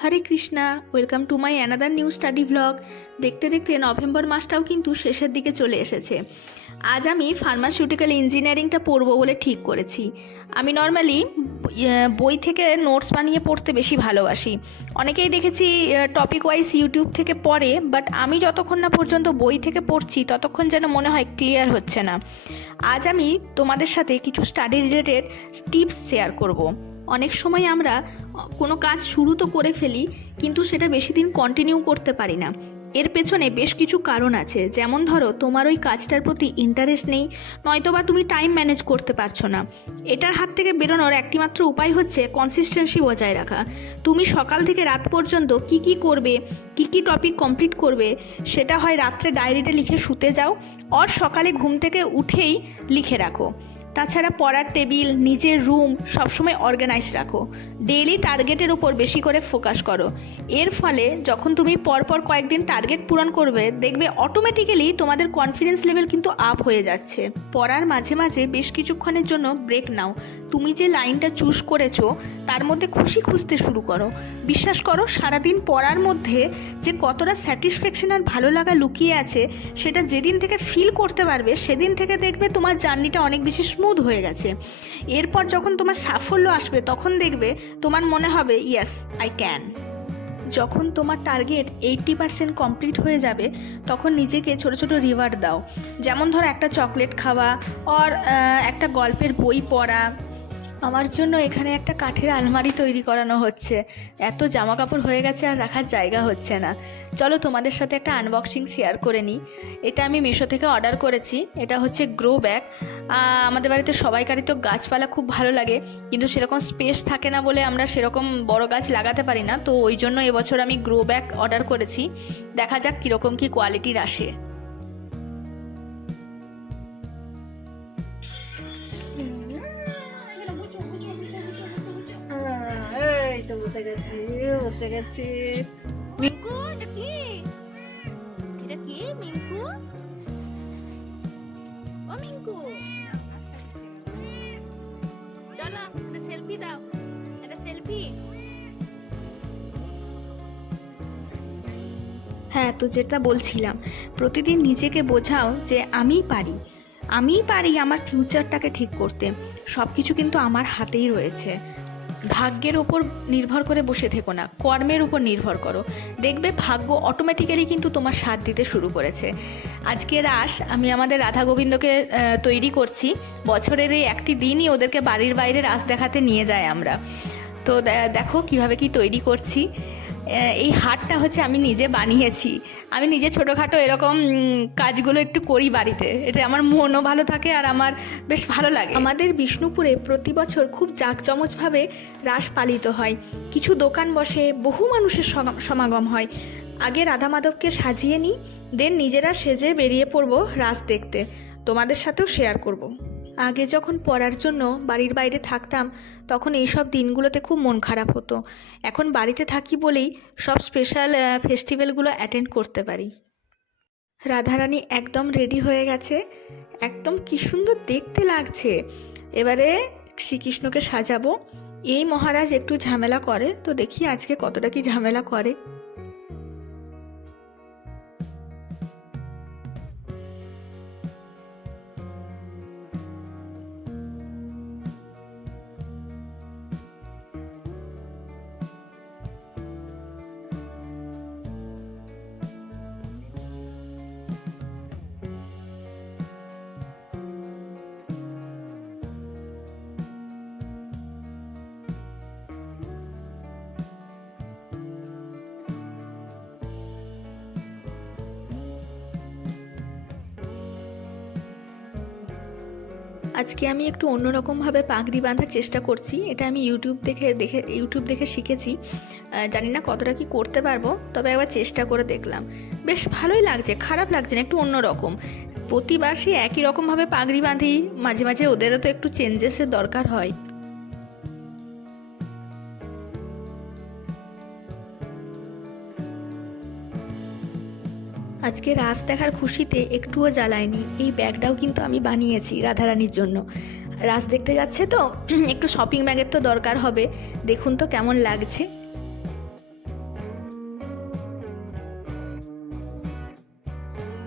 Hare Krishna welcome to my another new study vlog দেখতে দেখতে November মাসটাও কিন্তু শেষের দিকে চলে এসেছে। আজ আমি ফার্মাসিউটিক্যাল ইঞ্জিনিয়ারিংটা পড়ব বলে ঠিক করেছি। আমি নর্মালি বই থেকে নোটস বানিয়ে পড়তে বেশি ভালোবাসি। অনেকেই দেখেছি টপিক ওয়াইজ ইউটিউব থেকে পড়ে বাট আমি যতক্ষণ না পর্যন্ত বই থেকে পড়ছি, ততক্ষণ যেন মনে হয় ক্লিয়ার হচ্ছে না। আজ আমি তোমাদের সাথে কিছু স্টাডি রিলেটেড টিপস শেয়ার করব। অনেক সময় আমরা কোনো কাজ শুরু তো করে ফেলি, কিন্তু সেটা বেশি দিন কন্টিনিউ করতে পারি না। এর পেছনে বেশ কিছু কারণ আছে। যেমন ধরো, তোমার ওই কাজটার প্রতি ইন্টারেস্ট নেই, নয়তোবা তুমি টাইম ম্যানেজ করতে পারছ না। এটার হাত থেকে বেরোনোর একটিমাত্র উপায় হচ্ছে কনসিস্টেন্সি বজায় রাখা। তুমি সকাল থেকে রাত পর্যন্ত কি কি করবে, কি কি টপিক কমপ্লিট করবে, সেটা হয় রাত্রে ডায়েরিতে লিখে শুতে যাও অর সকালে ঘুম থেকে উঠেই লিখে রাখো। তাছাড়া পড়ার টেবিল, নিজের রুম সবসময় অর্গানাইজ রাখো। ডেইলি টার্গেটের উপর বেশি করে ফোকাস করো। এর ফলে যখন তুমি পরপর কয়েকদিন টার্গেট পূরণ করবে, দেখবে অটোমেটিক্যালি তোমাদের কনফিডেন্স লেভেল কিন্তু আপ হয়ে যাচ্ছে। পড়ার মাঝে মাঝে বেশ কিছুক্ষণের জন্য ব্রেক নাও। তুমি যে লাইনটা চুজ করেছ, তার মধ্যে খুশি খুঁজতে শুরু করো। বিশ্বাস করো, সারাদিন পড়ার মধ্যে যে কতটা স্যাটিসফ্যাকশন আর ভালো লাগা লুকিয়ে আছে, সেটা যেদিন থেকে ফিল করতে পারবে, সেদিন থেকে দেখবে তোমার জার্নিটা অনেক বেশি স্মুথ হয়ে গেছে। এরপর যখন তোমার সাফল্য আসবে, তখন দেখবে তোমার মনে হবে ইয়েস আই ক্যান যখন তোমার টার্গেট এইট্টি পার্সেন্ট কমপ্লিট হয়ে যাবে, তখন নিজেকে ছোট ছোট রিওয়ার্ড দাও। যেমন ধরো একটা চকলেট খাওয়া অর একটা গল্পের বই পড়া আমার জন্য এখানে একটা কাঠের আলমারি তৈরি করানো হচ্ছে। এত জামা কাপড় হয়ে গেছে আর রাখার জায়গা হচ্ছে না। চলো তোমাদের সাথে একটা আনবক্সিং শেয়ার করে নিই। এটা আমি মিশো থেকে অর্ডার করেছি। এটা হচ্ছে গ্রো ব্যাগ আমাদের বাড়িতে সবাইকারই তো গাছপালা খুব ভালো লাগে। কিন্তু সেরকম স্পেস থাকে না বলে আমরা সেরকম বড় গাছ লাগাতে পারি না। তো ওই জন্য এবছর আমি গ্রো ব্যাগ অর্ডার করেছি। দেখা যাক কীরকম কী কোয়ালিটির আসে। তো বসে গেছি বসে গেছি মিঙ্কু এটা কি এটা কি মিঙ্কু ও মিঙ্কু চলো একটা সেলফি দাও একটা সেলফি হ্যাঁ তো যেটা বলছিলাম প্রতিদিন নিজেকে বোঝাও যে আমিই পারি। আমিই পারি আমার ফিউচারটাকে ঠিক করতে। সব কিছু কিন্তু আমার হাতেই রয়েছে। ভাগ্যের উপর নির্ভর করে বসে থেকো না, কর্মের উপর নির্ভর করো। দেখবে ভাগ্য অটোমেটিক্যালি কিন্তু তোমার সাথ দিতে শুরু করেছে। আজকে রাস, আমি আমাদের রাধা গোবিন্দকে তৈরি করছি। বছরের এই একটি দিনই ওদেরকে বাড়ির বাইরে রাস দেখাতে নিয়ে যায় আমরা। তো দেখো কীভাবে কি তৈরি করছি। এই হারটা হচ্ছে আমি নিজে বানিয়েছি। আমি নিজে ছোটোখাটো এরকম কাজগুলো একটু করি বাড়িতে। এটা আমার মনও ভালো থাকে আর আমার বেশ ভালো লাগে। আমাদের বিষ্ণুপুরে প্রতি বছর খুব জাঁকজমজভাবে রাস পালিত হয়। কিছু দোকান বসে বহু মানুষের সমাগম হয়। আগে রাধা মাধবকে সাজিয়ে নিই, দেন নিজেরা সেজে বেরিয়ে পড়ব রাস দেখতে। তোমাদের সাথেও শেয়ার করব। আগে যখন পড়ার জন্য বাড়ির বাইরে থাকতাম, তখন এইসব দিনগুলোতে খুব মন খারাপ হতো। এখন বাড়িতে থাকি বলেই সব স্পেশাল ফেস্টিভ্যালগুলো অ্যাটেন্ড করতে পারি। রাধারানী একদম রেডি হয়ে গেছে। একদম কি সুন্দর দেখতে লাগছে। এবারে শ্রীকৃষ্ণকে সাজাবো। এই মহারাজ একটু ঝামেলা করে, তো দেখি আজকে কতটা কি ঝামেলা করে। আজকে আমি একটু অন্যরকমভাবে পাগড়ি বাঁধার চেষ্টা করছি। এটা আমি ইউটিউব দেখে দেখে ইউটিউব দেখে শিখেছি। জানি না কতটা কি করতে পারব, তবে একবার চেষ্টা করে দেখলাম। বেশ ভালোই লাগছে, খারাপ লাগছে না, একটু অন্যরকম। প্রতিবার সে একই রকমভাবে পাগড়ি বাঁধি, মাঝে মাঝে ওদেরও তো একটু চেঞ্জেসের দরকার হয়। আজকে রাস দেখার খুশিতে একটুও জ্বালায়নি। এই ব্যাগটাও কিন্তু আমি বানিয়েছি রাধারানীর জন্য। রাস দেখতে যাচ্ছে তো? একটু শপিং ব্যাগের তো দরকার হবে। দেখুন তো কেমন লাগছে।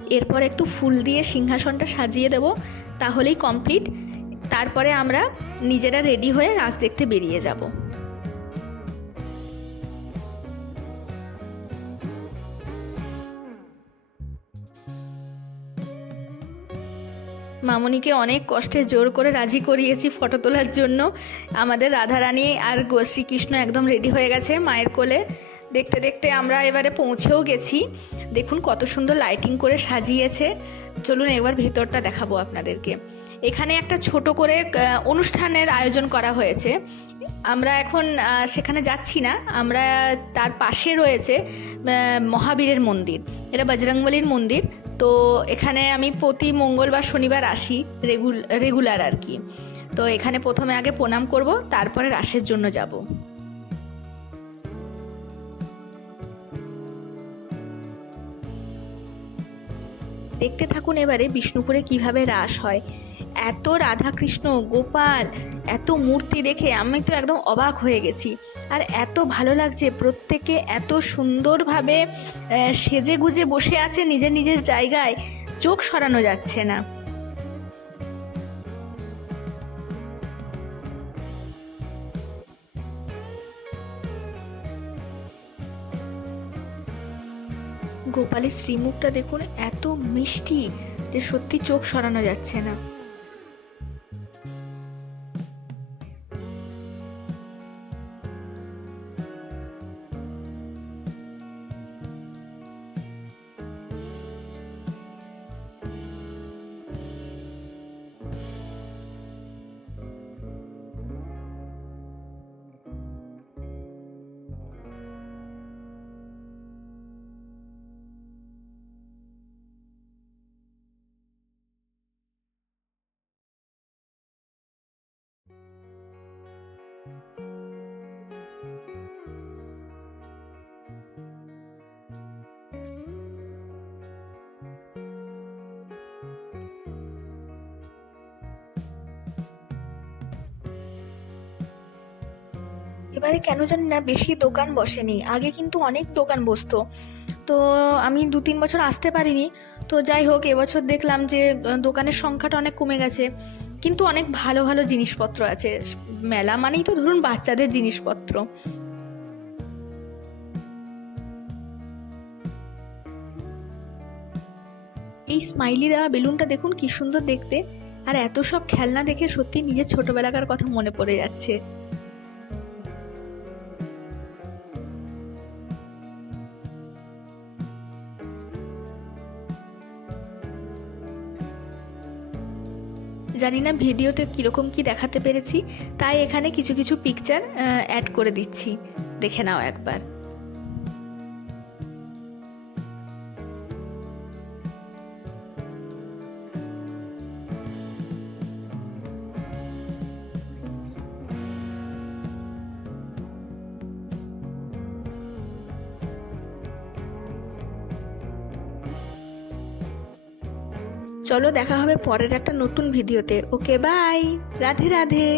এরপর একটু ফুল দিয়ে সিংহাসনটা সাজিয়ে দেব, তাহলেই কমপ্লিট তারপরে আমরা নিজেরা রেডি হয়ে রাস দেখতে বেরিয়ে যাব। মামনিকে অনেক কষ্টে জোর করে রাজি করিয়েছি ফটো তোলার জন্য। আমাদের রাধারানী আর শ্রীকৃষ্ণ একদম রেডি হয়ে গেছে মায়ের কোলে। দেখতে দেখতে আমরা এবারে পৌঁছেও গেছি। দেখুন কত সুন্দর লাইটিং করে সাজিয়েছে। চলুন একবার ভেতরটা দেখাবো আপনাদেরকে। এখানে একটা ছোট করে অনুষ্ঠানের আয়োজন করা হয়েছে। আমরা এখন সেখানে যাচ্ছি না। আমরা তার পাশে রয়েছে মহাবীরের মন্দির। এটা বজরংবলীর মন্দির। তো এখানে আমি প্রতি মঙ্গলবার, শনিবার আসি রেগুল, রেগুলার আর কি। তো এখানে প্রথমে আগে প্রণাম করব, তারপরে রাসের জন্য যাব। দেখতে থাকুন এবারে বিষ্ণুপুরে কীভাবে রাস হয়। এত রাধাকৃষ্ণ, গোপাল, এত মূর্তি দেখে আমি তো একদম অবাক হয়ে গেছি। আর এত ভালো লাগছে, প্রত্যেকে এত সুন্দরভাবে সেজে গুজে বসে আছে নিজের নিজের জায়গায়, চোখ সরানো যাচ্ছে না। গোপালের শ্রীমুখটা দেখুন, এত মিষ্টি যে সত্যি চোখ সরানো যাচ্ছে না। এবারে কেন জানি না, বেশি দোকান বসেনি। আগে কিন্তু অনেক দোকান বসতো। তো আমি দু তিন বছর আসতে পারিনি। তো যাই হোক, এবছর দেখলাম যে দোকানের সংখ্যাটা অনেক কমে গেছে। কিন্তু অনেক ভালো ভালো জিনিসপত্র আছে। মেলা মানেই তো ধরুন বাচ্চাদের জিনিসপত্র। এই স্মাইলি দেওয়া বেলুনটা দেখুন কি সুন্দর দেখতে। আর এত সব খেলনা দেখে সত্যি নিজের ছোটবেলাকার কথা মনে পড়ে যাচ্ছে। জানি না ভিডিওতে কীরকম কি দেখাতে পেরেছি, তাই এখানে কিছু কিছু পিকচার অ্যাড করে দিচ্ছি। দেখে নাও একবার। চলো দেখা হবে পরের একটা নতুন ভিডিওতে। Okay bye Radhe Radhe.